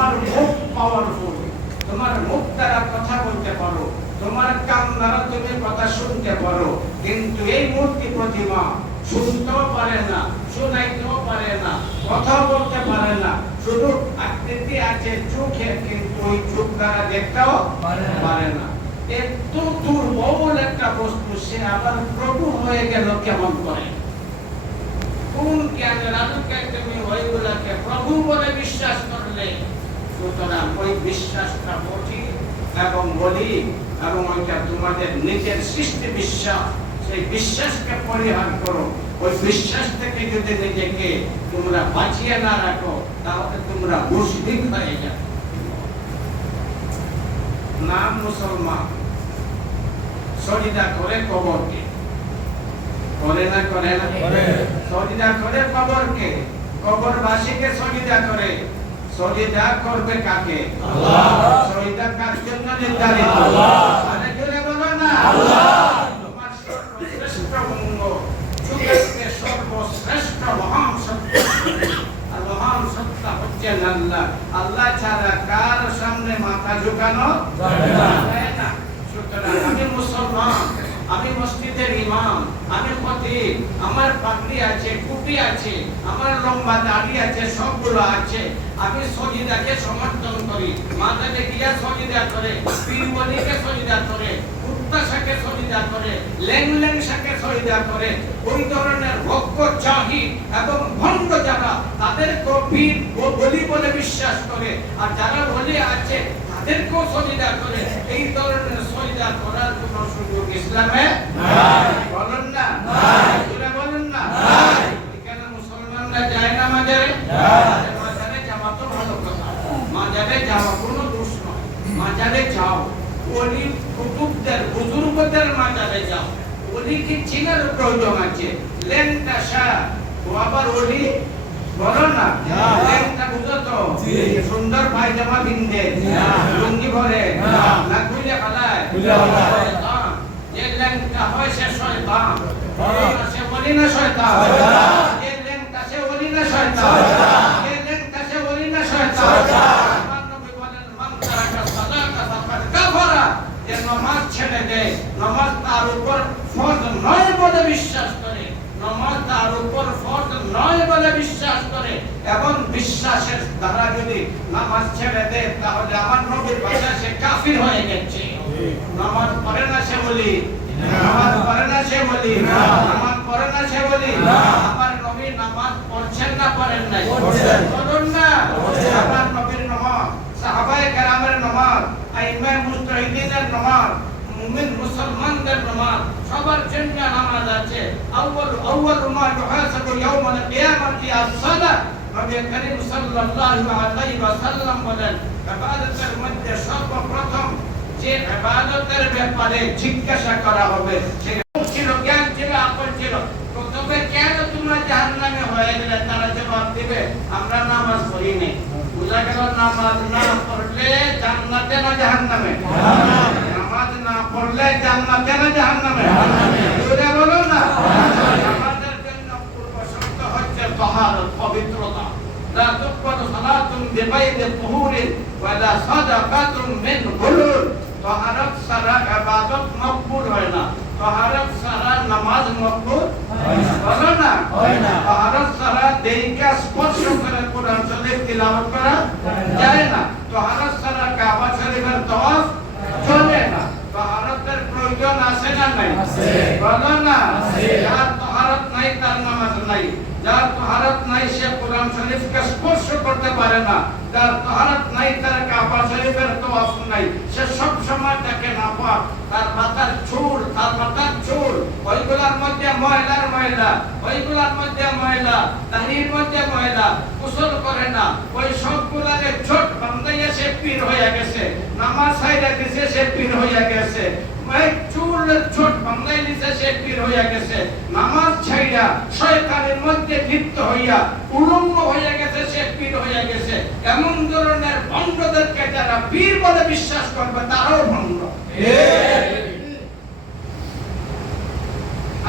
তোমার মুখ পাওয়ারফুল তোমার মুখ দ্বারা কথা বলতে পারো। তোমার কান দ্বারা তুমি কথা শুনতে পারো। কিন্তু এই মূর্তি প্রতিমা শুনতেও পারে না শোনাইতেও পারে না কথা বলতে পারে না। শুধু আকৃতি আছে চোখে কিন্তু ওই চোখ দ্বারা দেখতেও পারে না। এত দুর্বল একটা বস্তু সে আবার প্রভু হয়ে গেল কেমন করে? কোন জ্ঞানের আলোকে তুমি ওইগুলাকে প্রভু বলে বিশ্বাস করলে? সুতরাং ওই বিশ্বাসটা কঠিন এবং বলি এবং ওইটা তোমাদের নিজের সৃষ্টি বিশ্বাস। সেই বিশ্বাসকে পরিহার করো। ওই বিশ্বাস থেকে যদি নিজেকে তোমরা বাঁচিয়ে না রাখো তাহলে তোমরা মুশরিক হয়ে যাবে। নাম মুসলমান। সজিদা করে কবরকে। করে না করে না। সজিদা করে কবরকে। কবরবাসীকে সজিদা করে। সজিদা করবে কাকে আল্লাহ। কার জন্য নির্ধারিত আল্লাহ। আরে জোরে বলো না আল্লাহ। তোমার সর্বশ্রেষ্ঠ অঙ্গ যুগেতে সর্বশ্রেষ্ঠ মহান সত্তা আর মহান সত্তা হচ্ছেন আল্লাহ আল্লাহ ছাড়া কার সামনে মাথা ঝুঁকানো যাবে না। সুতরাং আমি মুসলমান আমি মসজিদের ইমাম আমি খতিব আমার পাগড়ি আছে টুপি আছে আমার লম্বা দাড়ি আছে সবগুলো আছে আমি সজিদাকে সমর্থন করি। মাথাতে গিয়া সজিদা করে পীরবলিকে সজিদা করে উত্তাসাকে সজিদা করে লেংলেং শাকে সজিদা করে ওই ধরনের ভক্ত চাহি এবং ভণ্ড যারা তাদের কপির ও বলি বলে বিশ্বাস করে। আর যারা বলি আছে তাদেরকেও সজিদা করে। এই ধরনের সজিদা করার কোন সুযোগ ইসলামে নাই। বলেন না? নাই। বলেন না? নাই। এখানে মুসলমানরা যায় না মাজারে যায়। মাজারে যাওয়া তো ভালো কথা মাজারে যাওয়া কোনো দোষ নয় মাজারে যাও ওলি কুতুবদের বুজুর্গদের মাজারে যাও ওলি কি চিনার প্রয়োজন আছে লেনটা শাহ ও আবার ওলি বলো না। লেনটা বুঝো তো সুন্দর পায়জামা পিনতে না। লুঙ্গি ভরে না। না খুলে ফেলায় খুলে ফেলায়। শয়তান। যে লেনটা হয় সে শয়তান হ্যাঁ। সে বলি না শয়তান। যে লেনটা সে বলি না শয়তান শয়তান। যে লেনটা সে বলি না শয়তান শয়তান। আমার নবী বলেন, মান তারাকা সালাতা ফাকাদ কাফারা। যে নামাজ ছেড়ে দেয় নামাজ তার উপর ফরজ নয় বলে বিশ্বাস করে নামাজ তার উপর ফরজ নয় বলে বিশ্বাস করে এবং বিশ্বাসের দ্বারা যদি নামাজ ছেড়ে দেয় তাহলে আমার নবীর ভাষায় সে কাফির হয়ে গেছে নামাজ পড়ে না সে বলি? নামাজ পড়ে না সে বলি? নামাজ পড়ে না সে বলি? আমার নবী নামাজ পড়ছেন না পড়েন পড়ছেন। পড়ুন না। আমার নবীর নামাজ সাহাবায়ে কেরামের নামাজ আইমে মুস্তাহিদিনের নামাজ মুমিন মুসলমানদের নামাজ সবার জন্য নামাজ আছে। আউয়াল আউয়াল মা ইউহাসাবু ইয়াউমাল কিয়ামাতি as-সালাহ নবী করিম সাল্লাল্লাহু আলাইহি ওয়াসাল্লাম বলেন ইবাদতের মধ্যে সর্বপ্রথম যে ইবাদতের ব্যাপারে জিজ্ঞাসা করা হবে সে ছিল জ্ঞান ছিল আকল ছিল। তবে কেন তোমরা জাহান্নামে হয়ে গেলে? তারা জবাব দিবে আমরা নামাজ পড়ি নাই। বুঝা গেল নামাজ না পড়লে জান্নাতে না জাহান্নামে। নামাজ না পড়লে জান্নাতে না জাহান্নামে। বলো না। আমাদের জন্য পূর্ব শর্ত হচ্ছে তাহারত بغير طهور ولا صدقة من غلول তহারত সারা ইবাদত মকবুল হয় না। তহারত সারা নামাজ মকবুল হয় না। তহারত সারা দেহকে স্পর্শ করে কোরআন শরীফ তিলাওয়াত করা যায় না। তহারত সারা কাবা শরীফের তওয়াফ চলে না। তহারতের প্রয়োজন আছে না নাই? আছে। বলো না। যার তহারত নাই তার নামাজ নাই। যার তহারত নাই সে কোরআন শরীফকে স্পর্শ করতে পারে না। যার তহারত নাই, তার কাবা শরীফের তোয়াফ নাই। সে সব সময় তাকে না পাক তার মাথার চুল, তার মাথার চুল, ওইগুলার মধ্যে ময়লার ময়লা, ওইগুলার মধ্যে ময়লা, দাঁড়ির মধ্যে ময়লা, গোসল করে না। ওই সবগুলাকে ছোট বান্ধাইয়া সে পীর হইয়া গেছে। নামাজ হাইরা দিছে সে পীর হইয়া গেছে।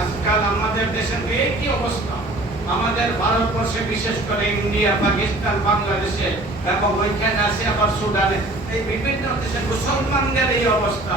আজকাল আমাদের দেশের কি অবস্থা? আমাদের ভারতবর্ষে, বিশেষ করে ইন্ডিয়া, পাকিস্তান, বাংলাদেশে, এবং ওইখানে আছে আবার সুদানে। এই বিভিন্ন দেশে মুসলমানদের এই অবস্থা।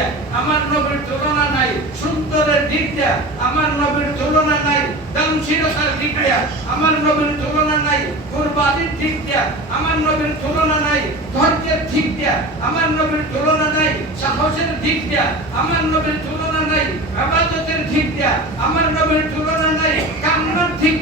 দিয়ে, আমার নবীর তুলনা নাই, সুন্দরের দিক আমার নবীর তুলনা নাই, দানশীলতার দিক দিয়ে, আমার নবীর তুলনা নাই, কুরবানির দিক দিয়ে, আমার নবীর তুলনা নাই, ধৈর্যের দিক আমার নবীর তুলনা নাই, সাহসের দিক দিয়ে, আমার নবীর তুলনা নাই আবাদতের দিক আমার নবীর তুলনা নাই, কান্নার দিক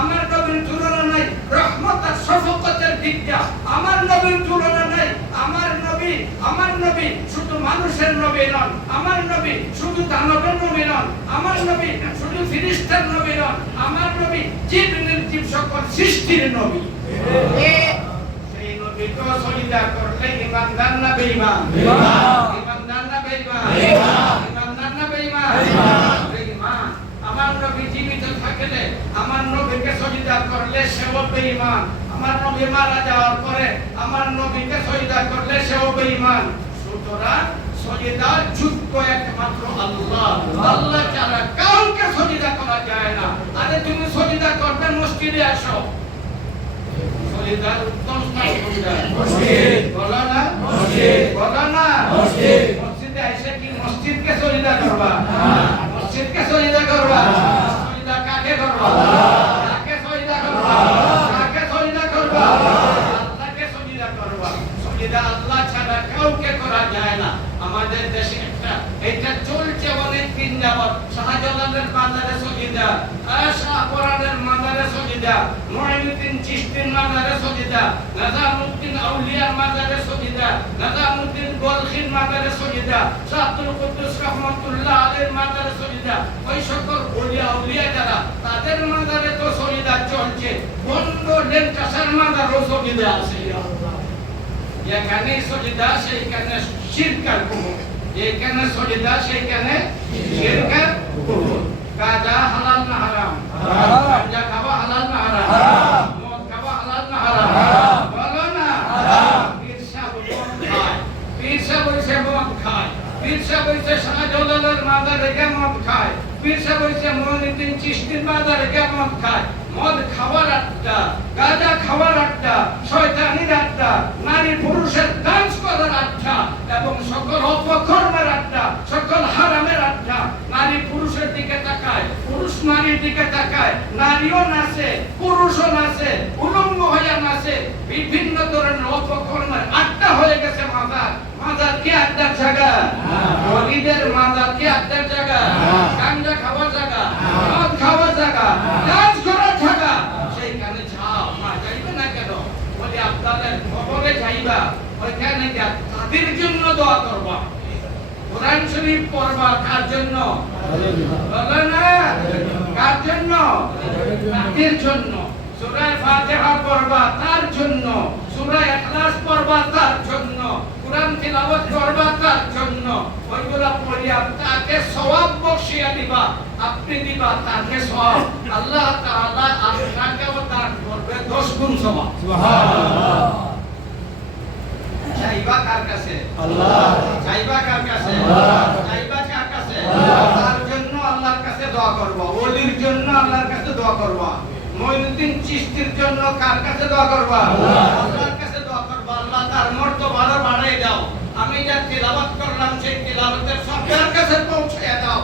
আমার নবীর তুলনা নাই, রহমত আর শফকতের দিক আমার নবীর তুলনা নাই আমার নবী আমার নবী শুধু মানুষের নবী নন আমার নবী শুধু দানবের নবী নন আমার নবী শুধু ফিরিস্তার নবী নন আমার নবী জীব নির্জীব সকল সৃষ্টির নবী। সেই নবী তো সলিদা করলে ইমানদার না বেঈমান। বেঈমান। ইমানদার না বেঈমান। বেঈমান। ইমানদার না বেঈমান। বেঈমান। বেঈমান। আমার নবী জীবিত থাকলে আমার নবীকে সজিদা করলে সেও বেঈমান। আমার নবী মারা যাওয়ার পরে আমার নবীকে সজিদা করলে সেও বেঈমান। সুতরাং সজিদা যোগ্য একমাত্র আল্লাহ। আল্লাহ ছাড়া কাউকে সজিদা করা যায় না। আরে তুমি সজিদা করবে মসজিদে আসো। সজিদার উত্তম স্থান মসজিদ। বলো না। মসজিদ। বলো না। মসজিদ। মসজিদে এসে কি মসজিদকে সজিদা করবা? না। মসজিদকে সজিদা করবা। সজিদা কাকে করবা? কাকে সজিদা করবা আল্লাহ। কাকে সজিদা করবা আল্লাহ। আল্লাহকে সজিদা করবা সজিদা আল্লাহ ছাড়া কাউকে করা যায় না আমাদের দেশে একটা এটা চলছে অনেক দিন যাবত শাহজালালের মাজারে সজিদা আর শাহপরানের মাজারে সজিদা মুঈনুদ্দিন চিশতির মাজারে সজিদা নাজামুদ্দিন আউলিয়ার মাজারে সজিদা নাজামুদ্দিন বলখির মাজারে সজিদা শাহ আব্দুল কুদ্দুস রহমাতুল্লাহ আলাইহির মাজারে সজিদা ওই সকল ওলিয়া আউলিয়া যারা তাদের মাজারে তো সজিদা চলছে বন্ধ মাজারও সজিদা আছে যেখানে সজিদা সেইখানে শিরকার কুমুর যেখানে সজিদা সেইখানে শিরকার কুমুর গাজা হালাল না হারাম? হারাম। গাঁজা খাওয়া হালাল না হারাম। মদ খাওয়া হালাল না হারাম। বলো না। হারাম। মদ খায়। পীর সাহেব মদ খায়। পীর সাহেব শাহজালালের মাজার রেখে মদ খায়। পীর সাহেব হইছে চিশতির মাজার রেখে মদ খায়। মদ খাওয়ার আড্ডা গাঁজা খাওয়ার আড্ডা শয়তানির আড্ডা নারী পুরুষের ডান্স করার আড্ডা এবং সকল অপকর্মের আড্ডা সকল হারামের আড্ডা নারী পুরুষের দিকে তাকায় পুরুষ নারীর দিকে তাকায় নারীও নাচে পুরুষও নাচে উলঙ্গ হইয়া নাচে বিভিন্ন ধরনের অপকর্মের আড্ডা হয়ে গেছে মাজার মাজার কি আড্ডার জায়গা। গরিবের মাজার কি আড্ডার জায়গা। গাঞ্জা খাওয়ার জায়গা। মদ খাওয়ার জায়গা। ডান্স করার জায়গা। সেইখানে যাও মা যাইবে না কেন? বলে আপনাদের খবরে যাইবা। ওইখানে গিয়া তাদের জন্য দোয়া করবা। কোরআন শরীফ পড়বা কার জন্য? বলো না। কার জন্য? তাদের জন্য? সূরা ফাতিহা পড়বা তার জন্য। সূরা ইখলাস পড়বা তার জন্য কোরআন তিলাওয়াত করবা তার জন্য ওইগুলা পড়িয়া তাকে সওয়াব বখশিয়া দিবা আপনি দিবা তাকে সওয়াব। আল্লাহ তাআলা আপনাকেও দান করবে 10 গুণ সওয়াব। চাইবা কার কাছে? আল্লাহ। চাইবা কার কাছে? আল্লাহ। চাইবা কার কাছে? আল্লাহ। তার জন্য আল্লাহর কাছে দোয়া করব ওলির জন্য আল্লাহর কাছে দোয়া করব। মঈনুদ্দিন চিশতির জন্য কার কাছে দোয়া করব? আল্লাহ। আল্লাহর কাছে দোয়া করব? আল্লাহ তার আরও বাড়াই দাও। আমি যা তিলাওয়াত করলাম সেই তিলাওয়াতের সব তার কাছে পৌঁছে দাও।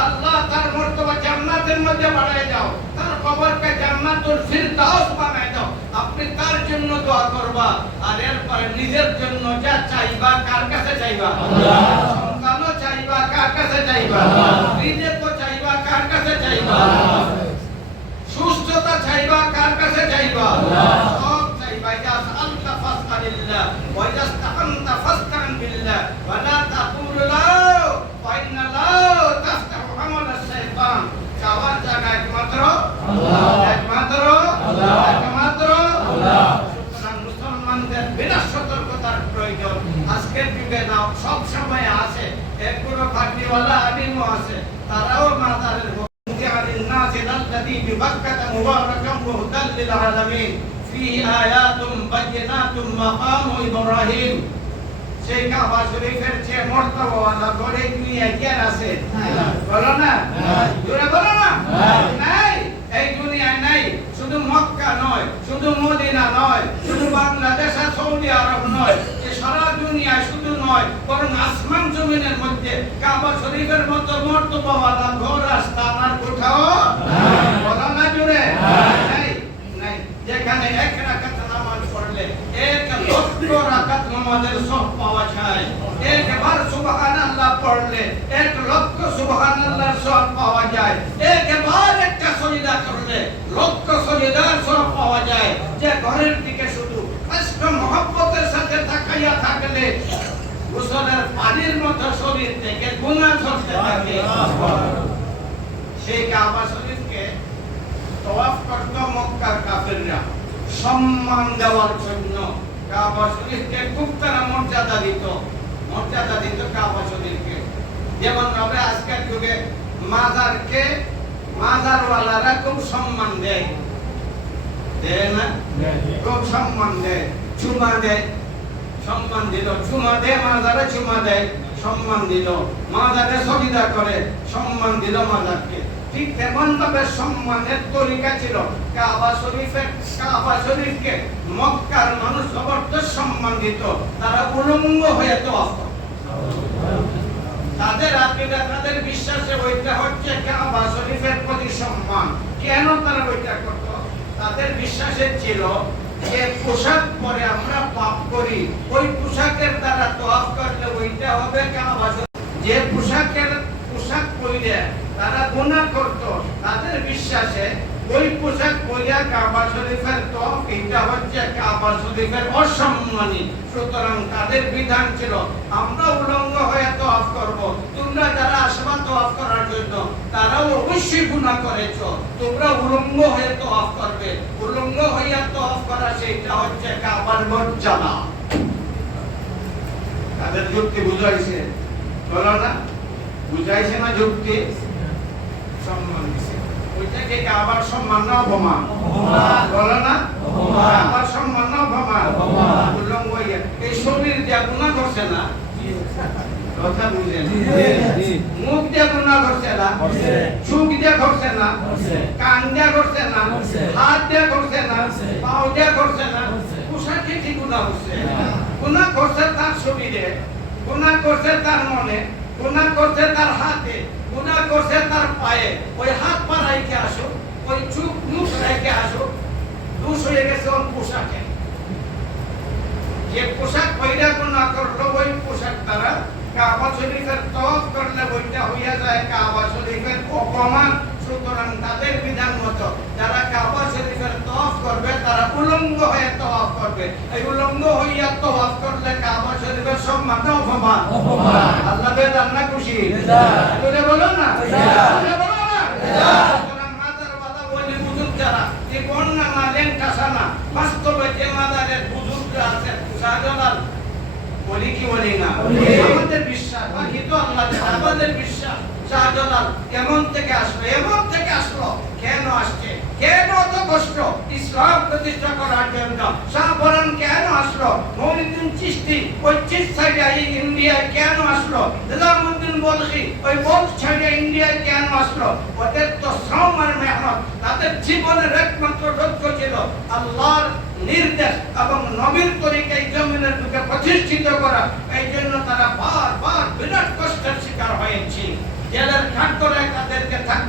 আল্লাহ তার মর্তবা জান্নাতের মধ্যে বাড়াই দাও। তার কবরকে জান্নাতুল ফিরদাউস বানাই দাও। আপনি তার জন্য দোয়া করবা আর এরপরে নিজের জন্য যা চাইবা কার কাছে চাইবা? আল্লাহ। সন্তানও চাইবা কার কাছে চাইবা? আল্লাহ। নিজেকে চাইবা কার কাছে চাইবা? চাইবা কার কাছে চাইবা? সব চাইবা। ইয়া সাআলতা ফাসআলিল্লাহ ওয়া ইয়া ইস্তাকান্তা বিল্লাহ ওয়া লা তাকুলু লাউ তাফতাহু আমালাস শাইতান। চাওয়ার জায়গা একমাত্র আল্লাহ। একমাত্র আল্লাহ। একমাত্র আল্লাহ। মুসলমানদের বিনা সতর্কতার প্রয়োজন। আজকের যুগে না সব সময় আছে। একগুলো ভাগ্নিওয়ালা আলিমও আছে। তারাও মাতারের মুক্তি না নাসিল আল্লাযী বিবাক্কাতা মুবারক। لِلْعَالَمِينَ فِيهِ آيَاتٌ بَيِّنَاتٌ مَقَامُ إِبْرَاهِيم সেই কাবা শরীফের চেয়ে মর্তবাওয়ালা ঘরে দুনিয়া কি আর আছে বলো না জোরে বলো না থেকে গুনাহ থাকে। সেই কাবা শরীফকে তওয়াফ করত মক্কার কাফেররা। সম্মান দেওয়ার জন্য কাবা শরীফকে খুব তারা মর্যাদা দিত। মর্যাদা দিত কাবা শরীফকে। যেমন ভাবে আজকের যুগে মাজারকে মাজারওয়ালারা খুব সম্মান দেয়। দেয় না? খুব সম্মান দেয়। চুমা দেয়। সম্মান দিল। চুমা দেয় মাজারে চুমা দেয়। সম্মান দিল। মাজারে সবিদা করে, সম্মান দিল মাজারকে। ঠিক তেমন ভাবে সম্মানের তরিকা ছিল কাবা শরীফের, কাবা শরীফকে মক্কার মানুষ সম্মান দিত। তারা উলঙ্গ হয়ে তো তাদের আকিদা, তাদের বিশ্বাসে ওইটা হচ্ছে কাবা শরীফের প্রতি সম্মান। কেন তারা ওইটা করত? তাদের বিশ্বাসে ছিল যে পোশাক পরে আমরা পাপ করি, ওই পোশাকের দ্বারা তোয়াফ করলে ওইটা হবে কেন। যে পোশাকের পোশাক পরিলে তারা গুণা করত, তাদের বিশ্বাসে ওই পোশাক পরিয়া কাবা শরীফের তফ এটা হচ্ছে কাবা শরীফের অসম্মানী। সুতরাং তাদের বিধান ছিল, আমরা উলঙ্গ হয়ে তফ করব। তোমরা যারা আসবা তফ করার জন্য, তারাও অবশ্যই গুনাহ করেছ। তোমরা উলঙ্গ হয়ে তফ করবে। উলঙ্গ হইয়া তফ করা সেটা হচ্ছে কাবার মর্যাদা। তাদের যুক্তি বুঝাইছে। বলো না, বুঝাইছে না যুক্তি? সম্মান দিছে। ওইটাকে কাবার সম্মান না অপমান। না? কাবার সম্মান না অপমান? অপমান। উল্লঙ্ঘ এই শরীর দিয়া গুনাহ করছে না? কথা বুঝেন। মুখ দিয়ে গুনাহ করছে না। চোখ দিয়ে করছে না? করছে। কান দিয়ে করছে না? হাত দিয়ে করছে না? করছে। পাও দিয়ে করছে না। পোশাকে করছে হ্যাঁ। করছে তার শরীরে গুনাহ করছে তার মনে। গুনাহ করছে তার হাতে, গুনাহ করছে তার পায়ে। ওই হাত পা রেখে আসো, ওই চোখ মুখ রেখে আসো। দোষ হয়ে গেছে ওর পোশাকে। যে পোশাক পয়রা গুনাহ করল, ওই পোশাক দ্বারা কাবা শরীফের তওয়াফ করলে ওইটা হইয়া যায় কাবা শরীফের অপমান। সুতরাং তাদের বিধান মতো যারা কাবা শরীফের তওয়াফ করবে, তারা উলঙ্গ হয়ে এই উলঙ্গ হইয়া তওয়াফ করলে কাবা শরীফের সম্মান অপমান অপমান। আল্লাহ খুশি। বলো না বেজার। বলো না বেজার। সুতরাং বলি বুজুর্গ যারা যে বন্যা না লেঙ্কাসা না বাস্তবে যে মাজারের বুজুর্গরা আছে শাহজালাল বলি কি বলি না আমাদের বিশ্বাস বাকি তো আল্লাহ। আমাদের বিশ্বাস কেমন থেকে আসলো এমন থেকে আসলো কেন আসছে কেন অত কষ্ট? ইসলাম প্রতিষ্ঠা করার জন্য শাহবরণ কেন আসলো? চিস্তি ওই এই ইন্ডিয়ায় কেন আসলো? নিজামুদ্দিন ওই বলখ ছাড়িয়া ইন্ডিয়ায় কেন আসলো? ওদের তো শ্রম মেহনত, তাদের জীবনের একমাত্র লক্ষ্য ছিল আল্লাহর নির্দেশ এবং নবীর তরিকায় জমিনের বুকে প্রতিষ্ঠিত করা। এই জন্য তারা বারবার বিরাট কষ্টের শিকার হয়েছে। জেলের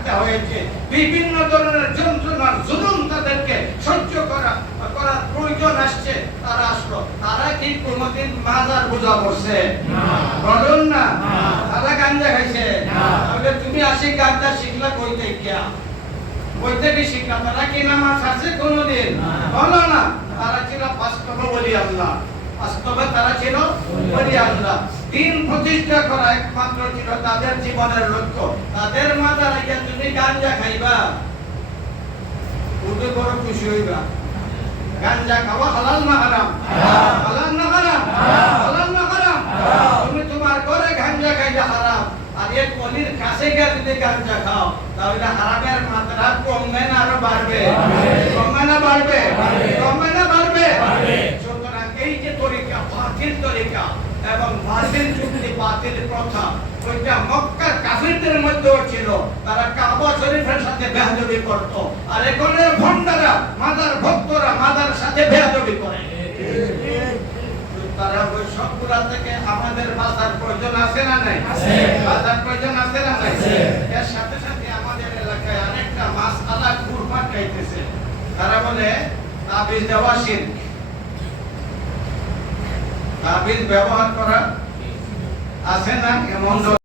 থাকতে হয়েছে। বিভিন্ন ধরনের যন্ত্রণার জুলুম তাদেরকে সহ্য করা করার প্রয়োজন আসছে। তারা আসলো। তারা কি কোনোদিন মাজার বোঝা করছে? বলুন না। তারা গাঞ্জা খাইছে। তাহলে তুমি আসি গাঞ্জা শিখলা কইতে গিয়া কই থেকে শিখলা? তারা কি নামাজ আছে কোনোদিন। বলো না। তারা ছিল বাস্তব বলি আল্লাহ। বাস্তবে তারা ছিল বলি আল্লাহ। দিন প্রতিষ্ঠা করা একমাত্র ছিল তাদের জীবনের লক্ষ্য তাদের মাথার আগে তুমি গাঞ্জা খাইবা ওদের বড় খুশি হইবা গাঞ্জা খাওয়া হালাল না হারাম। হালাল না হারাম। হালাল না হারাম। তুমি তোমার ঘরে গাঞ্জা খাইলে হারাম আর এক অলির কাছে গিয়ে যদি গাঞ্জা খাও তাহলে হারামের মাত্রা কমবে না আরও বাড়বে। কমবে না বাড়বে। কমবে না বাড়বে। সুতরাং এই যে তরিকা বাতিল তরিকা এবং বাতিল চুক্তি বাতিল প্রথা ওইটা মক্কার কাফিরদের মধ্যেও ছিল। তারা কাবা শরীফের সাথে বেহাদবি করত। আর এখনের ভণ্ডারা মাদার ভক্তরা মাদার সাথে বেহাদবি করে। তারা ওই সবগুলা থেকে আমাদের বাঁচার প্রয়োজন আছে না নাই। বাঁচার প্রয়োজন আছে না নাই? এর সাথে সাথে আমাদের এলাকায় আরেকটা মাছ আলা কুরমা খাইতেছে। তারা বলে তাবিজ দেওয়া শিল্প তাবিজ ব্যবহার করা আছে না? এমন